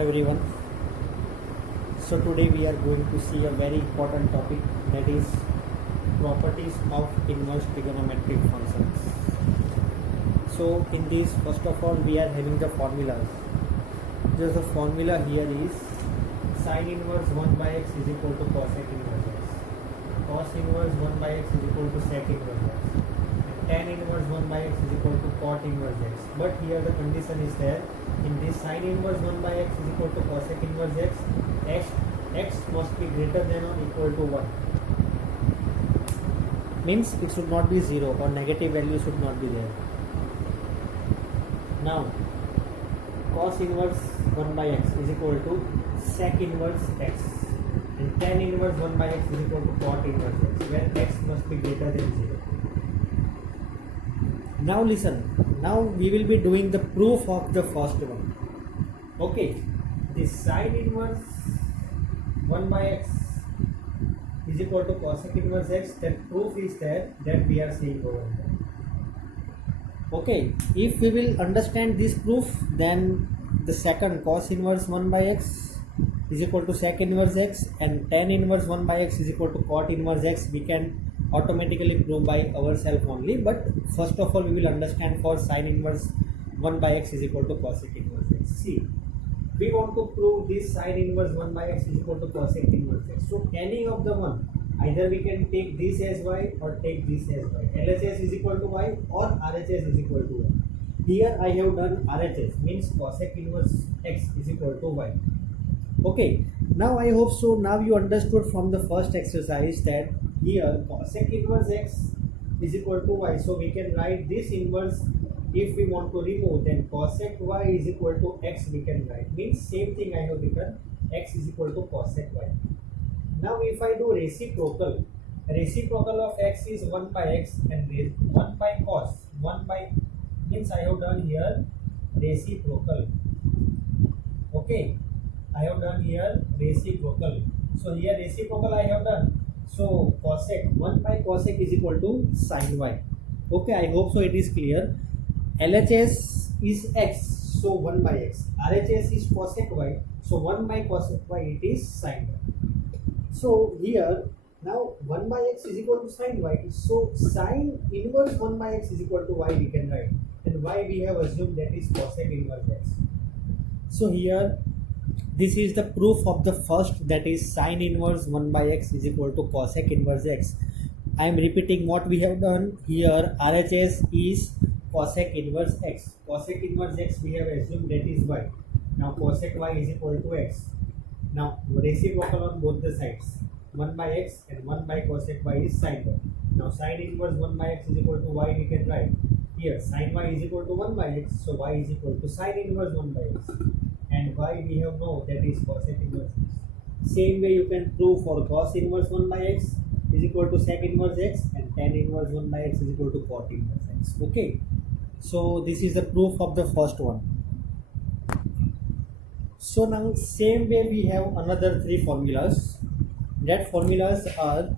everyone. So today we are going to see a very important topic, that is properties of inverse trigonometric functions. So in this, first of all, we are having the formulas. Just the formula here is sin inverse 1 by x is equal to cosec inverse x. Cos inverse 1 by x is equal to sec inverse x. And tan inverse 1 by x is equal to cot inverse x. But here the condition is there, in this sin inverse 1 by x is equal to cosec inverse x, x must be greater than or equal to 1. Means it should not be 0 or negative value should not be there. Now cos inverse 1 by x is equal to sec inverse x, and tan inverse 1 by x is equal to cot inverse x, where x must be greater than 0. Now listen, now we will be doing the proof of the first one. Okay, the sin inverse 1 by x is equal to cosec inverse x, that proof is there that we are seeing over here. Okay, if we will understand this proof, then the second cos inverse 1 by x is equal to sec inverse x, and tan inverse 1 by x is equal to cot inverse x, we can automatically prove by ourselves only. But first of all, we will understand for sin inverse 1 by x is equal to cosec inverse x. See, we want to prove this sin inverse 1 by x is equal to cosec inverse x. So any of the one, either we can take this as y or take this as y. LHS is equal to y or RHS is equal to y. Here I have done RHS, means cosec inverse x is equal to y. Okay, now I hope so now you understood from the first exercise that here cosec inverse x is equal to y. So we can write this inverse. If we want to remove, then cosec y is equal to x we can write. Means same thing I have written, x is equal to cosec y. Now if I do reciprocal of x is 1 by x, and 1 by cos, 1 by, means I have done here reciprocal. Okay, I have done here reciprocal. So here reciprocal I have done. So cosec, 1 by cosec is equal to sin y. Okay, I hope so it is clear. LHS is x, so 1 by x. RHS is cosec y, so 1 by cosec y it is sin y. So here now 1 by x is equal to sin y, so sin inverse 1 by x is equal to y we can write, and y we have assumed that is cosec inverse x. So here this is the proof of the first, that is sin inverse 1 by x is equal to cosec inverse x. I am repeating what we have done here. RHS is cosec inverse x. Cosec inverse x we have assumed that is y. Now cosec y is equal to x. Now reciprocal on both the sides. 1 by x and 1 by cosec y is sin y. Now sin inverse 1 by x is equal to y we can write. Here sin y is equal to 1 by x, so y is equal to sin inverse 1 by x. And y we have known that is cosec inverse x. Same way you can prove for cos inverse 1 by x is equal to sec inverse x, and tan inverse 1 by x is equal to cot inverse x. Okay, so this is the proof of the first one. So now same way we have another three formulas. That formulas are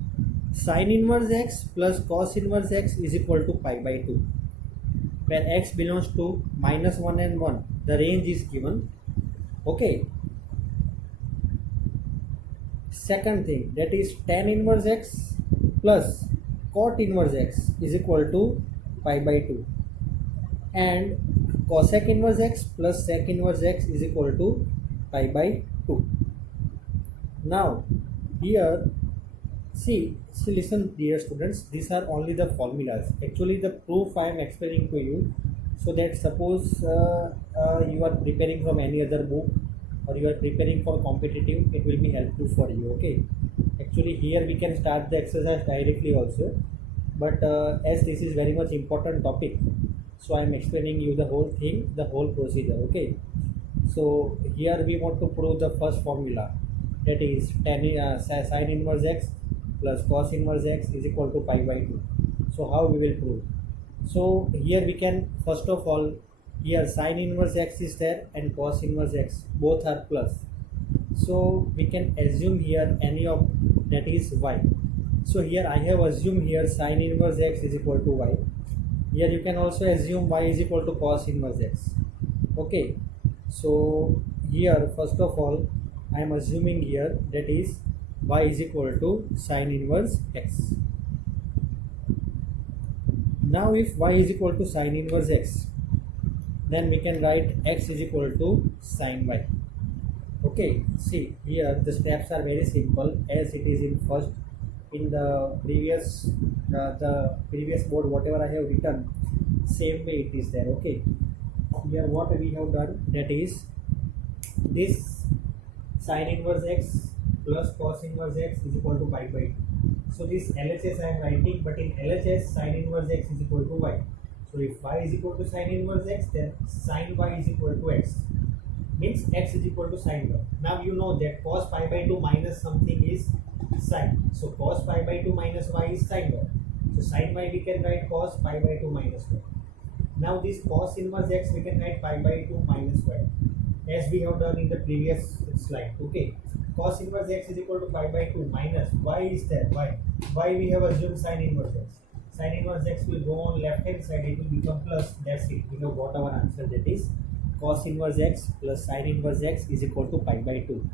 sin inverse x plus cos inverse x is equal to pi by 2, where x belongs to -1 and 1. The range is given. Okay. Second thing, that is tan inverse x plus cot inverse x is equal to pi by 2, and cosec inverse x plus sec inverse x is equal to pi by 2. Now here see listen dear students, these are only the formulas. Actually the proof I am explaining to you, so that suppose you are preparing from any other book or you are preparing for competitive, it will be helpful for you. Okay, actually here we can start the exercise directly also, but as this is very much important topic, so I am explaining you the whole thing, the whole procedure. Okay, so here we want to prove the first formula, that is sin inverse x plus cos inverse x is equal to pi by 2. So how we will prove? So here we can, first of all, here sin inverse x is there and cos inverse x, both are plus. So we can assume here any of that is y. So here I have assumed here sin inverse x is equal to y. Here you can also assume y is equal to cos inverse x. Okay, so here first of all I am assuming here that is y is equal to sine inverse x. Now if y is equal to sine inverse x, then we can write x is equal to sine y. Okay, see here the steps are very simple as it is in first in the previous board whatever I have written, same way it is there. Okay, here what we have done, that is this sine inverse x plus cos inverse x is equal to pi by 2. So this LHS I am writing, but in LHS sine inverse x is equal to y. So if y is equal to sine inverse x, then sine y is equal to x, means x is equal to sine y. Now you know that cos pi by 2 minus something is sine. So cos pi by 2 minus y is sine y. So sine y we can write cos pi by 2 minus y. Now this cos inverse x we can write pi by 2 minus y, as we have done in the previous slide. Okay, cos inverse x is equal to pi by 2 minus y is there. Why we have assumed sine inverse x. Sine inverse x will go on left hand side, it will become plus. That's it. We have got our answer, that is cos inverse x plus sine inverse x is equal to pi by 2.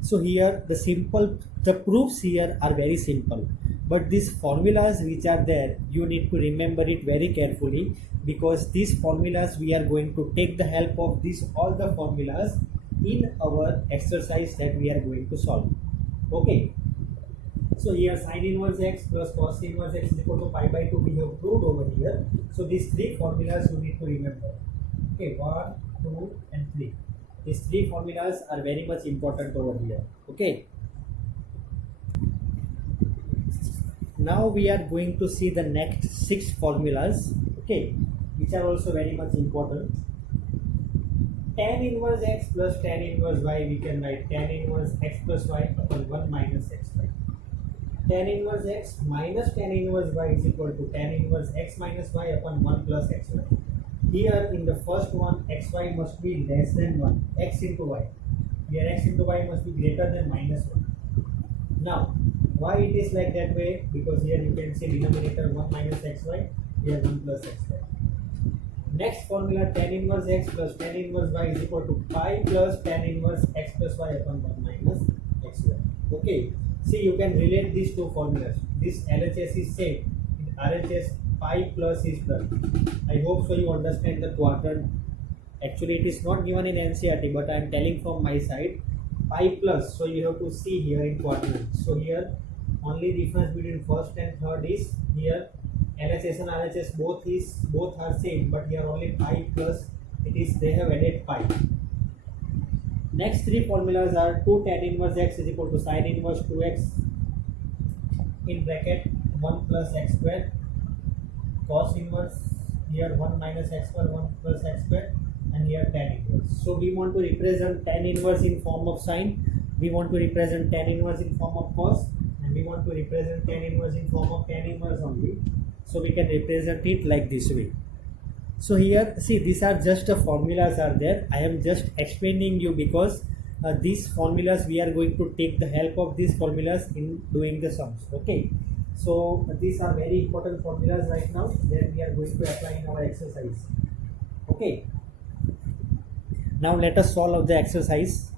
So here the proofs here are very simple, but these formulas which are there, you need to remember it very carefully, because these formulas we are going to take the help of all the formulas in our exercise that we are going to solve. Okay, so here sine inverse x plus cos inverse x is equal to pi by 2 we have proved over here. So these three formulas you need to remember. Okay, 1, 2 and 3. These three formulas are very much important over here. Okay, now we are going to see the next 6 formulas, okay, which are also very much important. Tan inverse x plus tan inverse y, we can write tan inverse x plus y upon 1 minus xy. Tan inverse x minus tan inverse y is equal to tan inverse x minus y upon 1 plus xy. Here in the first one, xy must be less than 1, x into y. Here x into y must be greater than minus 1. Now, why it is like that way? Because here you can see denominator 1 minus xy, here 1 plus xy. Next formula, tan inverse x plus tan inverse y is equal to pi plus tan inverse x plus y upon 1 minus xy. Okay, see you can relate these two formulas. This LHS is same, in RHS pi plus is done. I hope so you understand the quadrant. Actually it is not given in NCERT, but I am telling from my side pi plus, so you have to see here in quadrant. So here only difference between first and third is here LHS and RHS both are same, but here only pi plus, it is they have added pi. Next three formulas are 2 tan inverse x is equal to sine inverse 2x in bracket 1 plus x square, cos inverse here 1 minus x square 1 plus x square, and here tan inverse. So we want to represent tan inverse in form of sine, we want to represent tan inverse in form of cos, and we want to represent tan inverse in form of tan inverse only. So we can represent it like this way. So here see, these are just the formulas are there. I am just explaining you because these formulas we are going to take the help of these formulas in doing the sums. Okay, so these are very important formulas right now that we are going to apply in our exercise. Okay, now let us solve the exercise.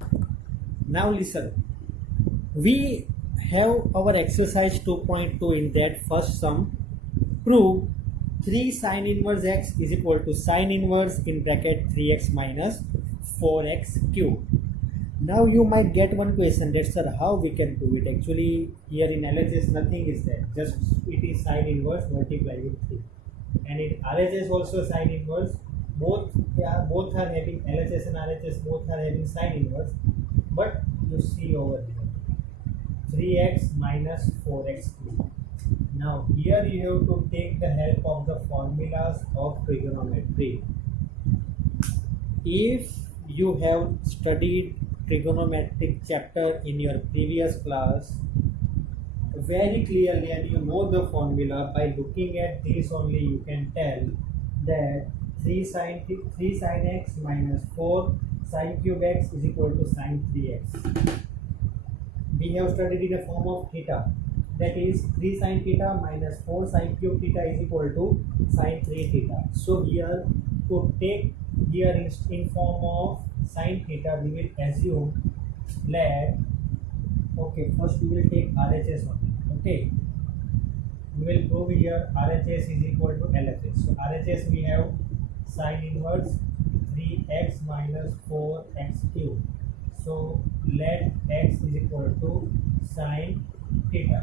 Now listen, we have our exercise 2.2. in that first sum, prove 3 sine inverse x is equal to sine inverse in bracket 3x minus 4x cube. Now you might get one question, that sir, how we can prove it? Actually here in LHS nothing is there, just it is sine inverse multiplied with 3, and in RHS also sine inverse. Both are having, LHS and RHS both are having sine inverse, but you see over here 3x minus 4x cube. Now here you have to take the help of the formulas of trigonometry. If you have studied trigonometric chapter in your previous class very clearly and you know the formula, by looking at this only you can tell that 3 sine x minus 4 sine cube x is equal to sine 3x. We have studied in the form of theta, that is 3 sine theta minus 4 sine cube theta is equal to sine 3 theta. So here to take here in form of sin theta, we will assume let, okay, first we will take RHS only. Okay, we will prove here RHS is equal to LHS. So RHS we have sin inverse 3x minus 4x cube. So let x is equal to sin theta,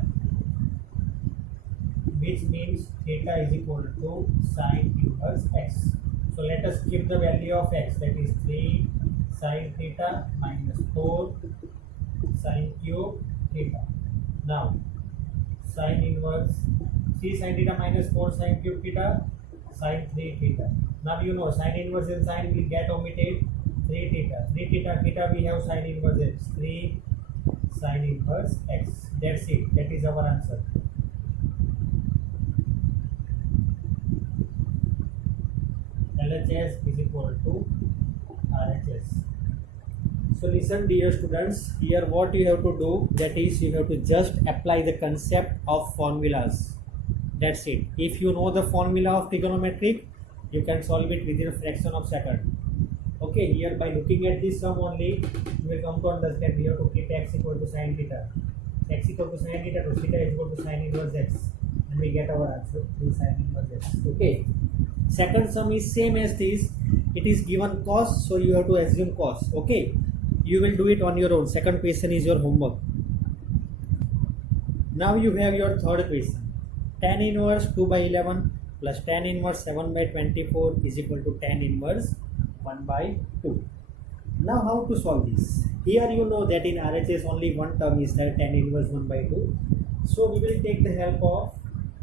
which means theta is equal to sin inverse x. So let us keep the value of x, that is 3 sin theta minus 4 sin cube theta. Now sin inverse 3 sin theta minus 4 sin cube theta, sin 3 theta. Now you know sin inverse and sin will get omitted. 3 theta, 3 theta, theta we have sin inverse x, 3 sin inverse x. That's it. That is our answer. LHS is equal to RHS. So listen dear students, here what you have to do, that is you have to just apply the concept of formulas. That's it. If you know the formula of trigonometric, you can solve it within a fraction of second. Okay, here by looking at this sum only, you will come to understand we have to keep x equal to sin theta. X equal to sin theta, to theta is equal to sin inverse x. And we get our answer, 3 sin inverse x. Okay. Second sum is same as this. It is given cos, so you have to assume cos. Okay. You will do it on your own. Second question is your homework. Now you have your third question. Tan inverse 2 by 11 plus tan inverse 7 by 24 is equal to tan inverse 1 by 2. Now how to solve this? Here you know that in RHS only one term is there, tan inverse 1 by 2. So we will take the help of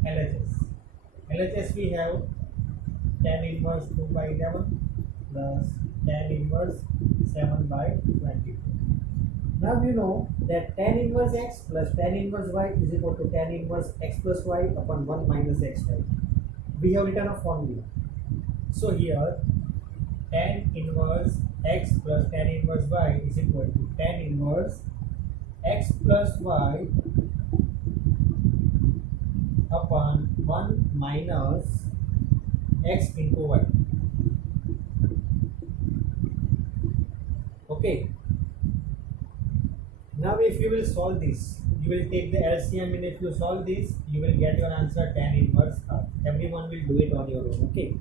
LHS. LHS we have tan inverse 2 by 11 plus tan inverse 7 by 24. Now you know that tan inverse x plus tan inverse y is equal to tan inverse x plus y upon 1 minus x, right? We have written a formula. So here tan inverse x plus tan inverse y is equal to tan inverse x plus y upon 1 minus x into y. Okay. Now if you will solve this, you will take the LCM, and if you solve this, you will get your answer tan inverse r. Everyone will do it on your own. Okay.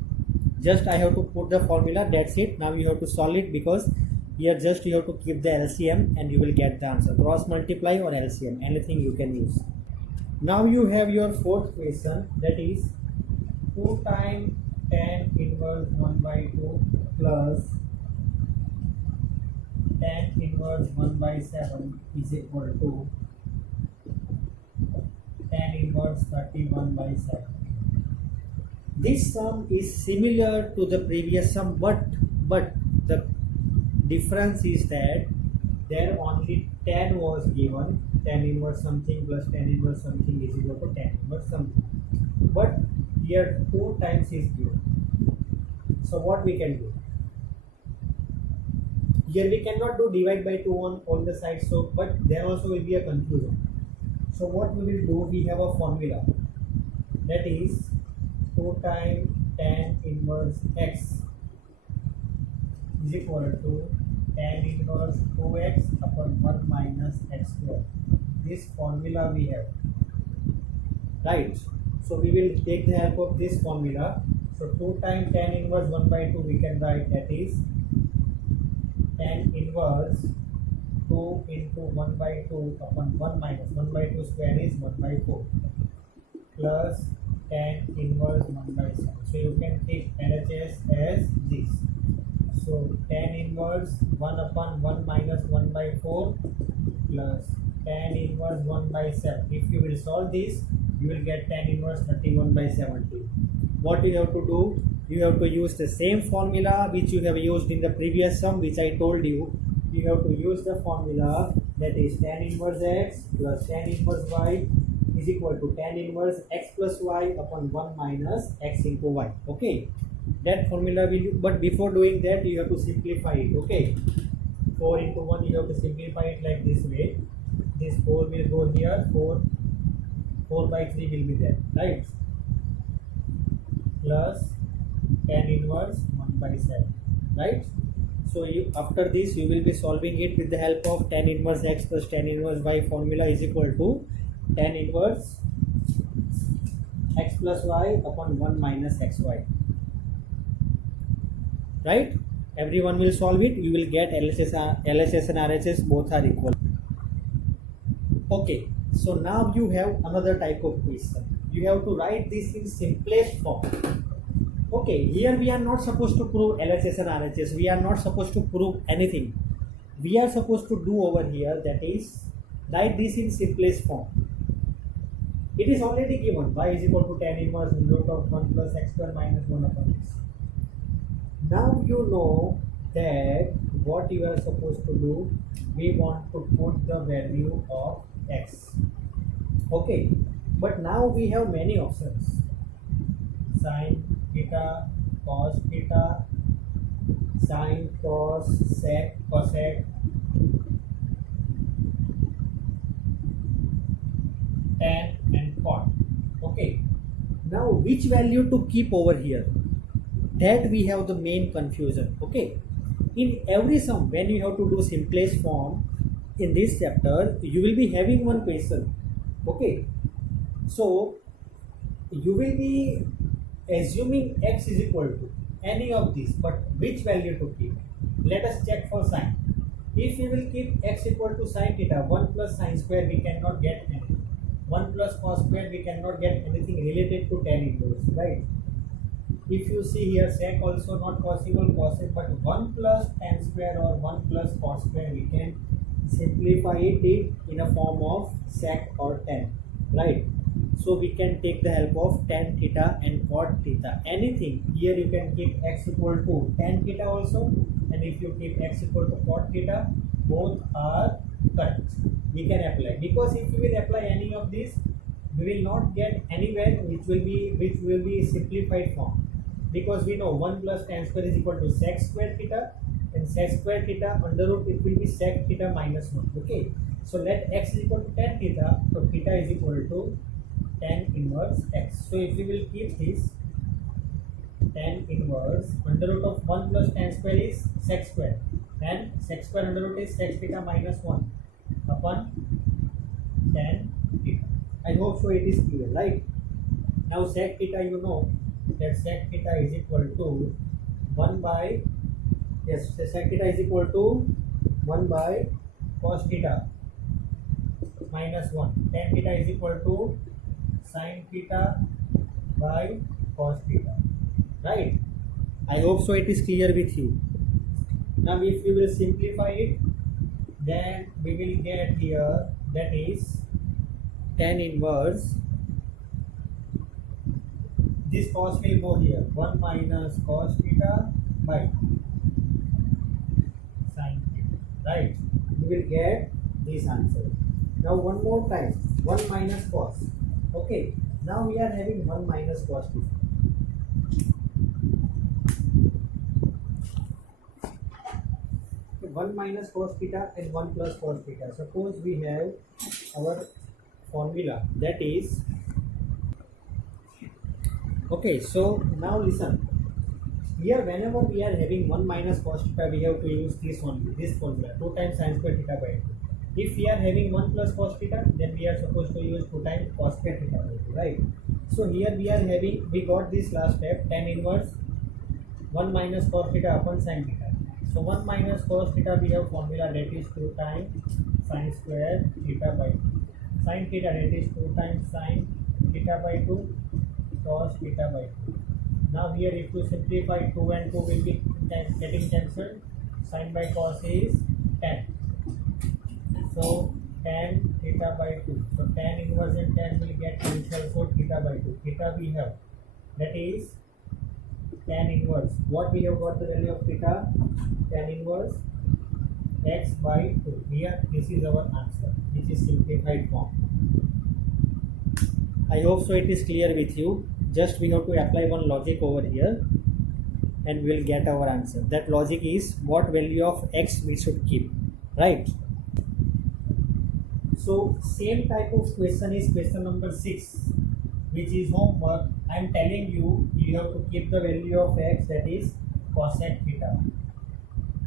Just I have to put the formula, that's it. Now you have to solve it, because here just you have to keep the LCM and you will get the answer. Cross multiply or LCM, anything you can use. Now you have your fourth question, that is 2 times tan inverse 1 by 2 plus tan inverse 1 by 7 is equal to tan inverse 31 by 7. This sum is similar to the previous sum, but the difference is that there only tan was given, tan inverse something plus tan inverse something is equal to tan inverse something. But here 2 times is given. So what we can do? Here we cannot do divide by 2 on all the sides, so but there also will be a confusion. So what we will do, we have a formula, that is 2 times tan inverse x is equal to tan inverse 2x upon 1 minus x square. This formula we have, right? So we will take the help of this formula. So 2 times tan inverse 1 by 2 we can write, that is tan inverse 2 into 1 by 2 upon 1 minus 1 by 2 square is 1 by 4 plus tan inverse 1 by 7. So you can take LHS as this. So tan inverse 1 upon 1 minus 1 by 4 plus tan inverse 1 by 7. If you will solve this, you will get tan inverse 31 by 70. What you have to do, you have to use the same formula which you have used in the previous sum, which I told you. You have to use the formula, that is tan inverse x plus tan inverse y is equal to tan inverse x plus y upon 1 minus x into y. Okay, that formula will do, but before doing that you have to simplify it. Okay, 4 into 1 you have to simplify it like this way. This 4 will go here, 4 by 3 will be there, right? Plus tan inverse 1 by 7, right? So after this you will be solving it with the help of tan inverse x plus tan inverse y formula is equal to tan inverse x plus y upon 1 minus xy. Right? Everyone will solve it. You will get LHS and RHS both are equal. Okay, so now you have another type of question. You have to write this in simplest form. Okay, here we are not supposed to prove LHS and RHS. We are not supposed to prove anything. We are supposed to do over here, that is write this in simplest form. It is already given y is equal to tan inverse root of 1 plus x square minus 1 upon x. Now you know that what you are supposed to do. We want to put the value of x. Okay, but now we have many options: sin theta, cos theta, sin, cos, sec, cosec, tan and cot. Okay, now which value to keep over here? That we have the main confusion. Okay, in every sum when you have to do simplest form in this chapter, you will be having one question. Okay, so you will be assuming x is equal to any of these, but which value to keep? Let us check for sin. If we will keep x equal to sin theta, 1 plus sin square, we cannot get anything. 1 plus cos square, we cannot get anything related to tan inverse, right? If you see here, sec also not possible, cosec, but 1 plus tan square or 1 plus cos square, we can simplify it in a form of sec or tan, right? So we can take the help of tan theta and cot theta. Anything here you can keep x equal to tan theta also, and if you keep x equal to cot theta, both are correct. We can apply, because if we will apply any of these, we will not get anywhere which will be simplified form, because we know 1 plus tan square is equal to sec square theta, and sec square theta under root it will be sec theta minus 1. Okay, so let x is equal to tan theta, so theta is equal to tan inverse x. So if we will keep this, tan inverse under root of 1 plus tan square is sec square, and sec square under root is sec theta minus 1 upon tan theta. I hope so it is clear, right? Now sec theta, you know that sec theta is equal to 1 by, yes, sec theta is equal to 1 by cos theta minus 1. Tan theta is equal to sin theta by cos theta, right? I hope so it is clear with you. Now if we will simplify it, then we will get here, that is tan inverse, this cos will go here, 1 minus cos theta by sin theta, right? We will get this answer. Now one more time, 1 minus cos. Okay, now we are having 1 minus cos theta. Okay, 1 minus cos theta and 1 plus cos theta. Suppose we have our formula, that is, okay, so now listen. Here whenever we are having 1 minus cos theta, we have to use this formula, 2 times sin square theta by 2. If we are having 1 plus cos theta, then we are supposed to use 2 times cos square theta by 2, right? So here we are having, we got this last step, tan inverse 1 minus cos theta upon sin theta. So 1 minus cos theta, we have formula, that is 2 times sin square theta by 2. Sin theta, that is 2 times sin theta by 2 cos theta by 2. Now here if you simplify, 2 and 2 will be getting cancelled. Sin by cos is tan. So tan theta by 2. So tan inverse and tan will get cancelled. So theta by 2. Theta we have, that is tan inverse. What we have got the value of theta? Tan inverse x by 2. Here this is our answer, which is simplified form. I hope so it is clear with you. Just we have to apply one logic over here and we will get our answer. That logic is what value of x we should keep, right? So same type of question is question number 6, which is homework. I am telling you, you have to keep the value of x, that is cosec theta.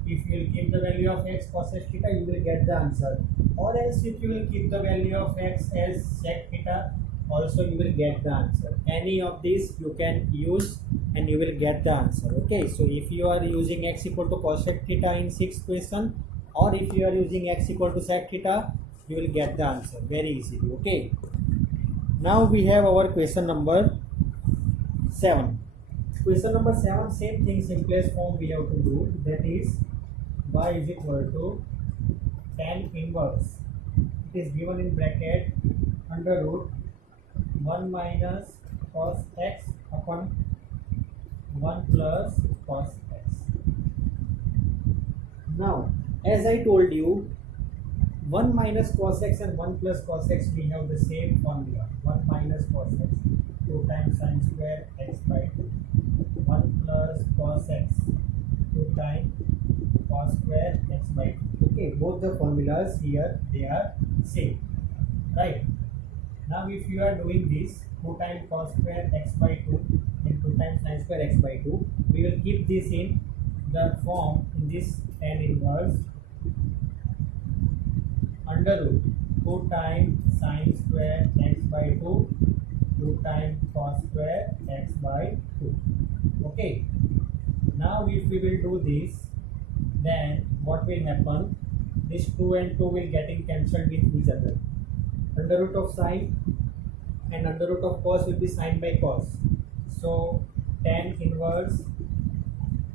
if you will keep the value of x cos x theta, you will get the answer. Or else if you will keep the value of x as sec theta, also you will get the answer. Any of these you can use and you will get the answer. Okay, so if you are using x equal to cos sec theta in sixth question, or if you are using x equal to sec theta, you will get the answer very easily. Okay, now we have our question number 7. Question number 7, same thing, simplest form we have to do, that is y is equal to tan inverse. It is given in bracket under root 1 minus cos x upon 1 plus cos x. Now, as I told you, 1 minus cos x and 1 plus cos x, we have the same formula. 1 minus cos x, 2 times sin square x by 2. 1 plus cos x, 2 times cos square x by 2. Okay, both the formulas here, they are same, right? Now if you are doing this, 2 times cos square x by 2 and 2 times sin square x by 2, we will keep this in the form, in this tan inverse under root 2 times sin square x by 2, 2 times cos square x by 2. Okay, now if we will do this, then what will happen? This 2 and 2 will getting cancelled with each other. Under root of sin and under root of cos will be sin by cos. So tan inverse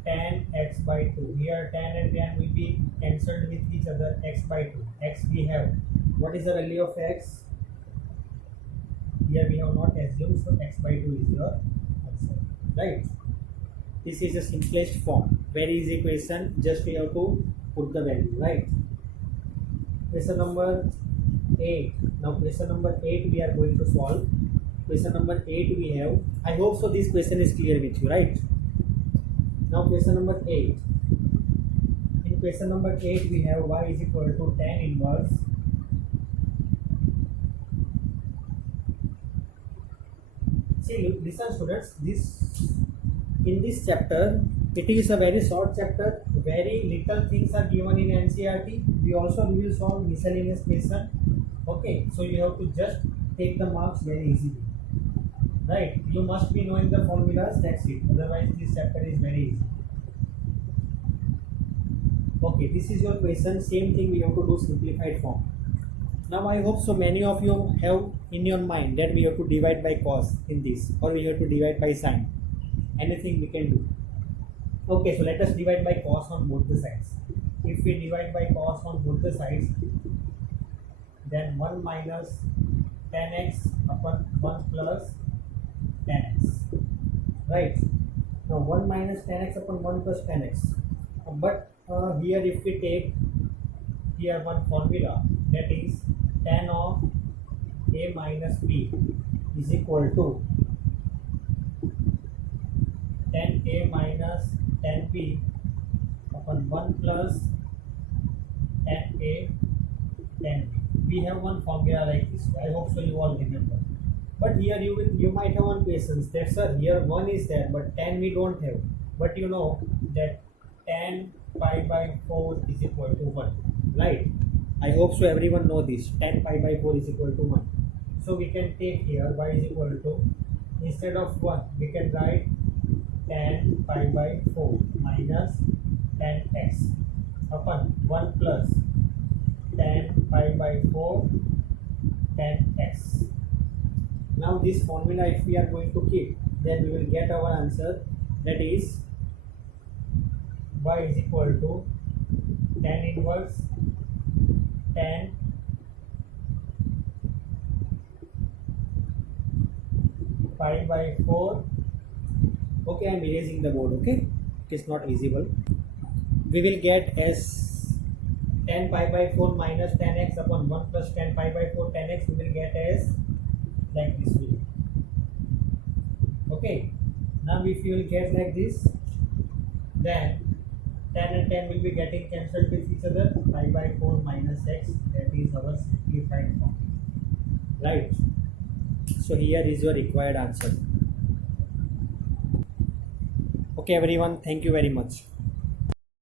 tan x by 2. Here tan and tan will be cancelled with each other, x by 2. X we have. What is the value of x? Here we have not assumed, so x by 2 is your answer. Right? This is the simplest form. Very easy question. Just we have to put the value, right? Question number 8. Now question number 8 we are going to solve. Question number 8 we have. I hope so this question is clear with you, right? Now question number 8. In question number 8 we have y is equal to tan inverse listen students, in this chapter, it is a very short chapter, very little things are given in NCERT. We will solve miscellaneous question. Okay, so you have to just take the marks very easily, right? You must be knowing the formulas, that's it. Otherwise this chapter is very easy. Okay, this is your question. Same thing we have to do simplified form. Now I hope so many of you have in your mind that we have to divide by cos in this, or we have to divide by sin. Anything we can do. Okay, so let us divide by cos on both the sides. If we divide by cos on both the sides, then 1 minus tan x upon 1 plus tan x. Right? Now 1 minus tan x upon 1 plus tan x. But here if we take here one formula, that is tan of a minus b is equal to tan a minus tan b upon 1 plus tan a tan b. We have one formula like this. I hope so you all remember. But here you might have one question. That sir, here 1 is there, but tan we don't have. But you know that tan pi by 4 is equal to 1, right? I hope so everyone know this. Tan pi by 4 is equal to 1. So we can take here y is equal to, instead of 1, we can write tan pi by 4 minus tan x upon 1 plus tan pi by 4 tan x. Now this formula if we are going to keep, then we will get our answer, that is y is equal to tan inverse tan pi by 4. Okay, I am erasing the board. Okay, it is not visible. We will get as tan pi by 4 minus tan x upon 1 plus tan pi by 4 tan x. We will get as like this way. Okay, now if you will get like this, then tan and tan will be getting cancelled with each other. Pi by 4 minus x, that is our simplified form, right? So here is your required answer. Okay everyone, thank you very much.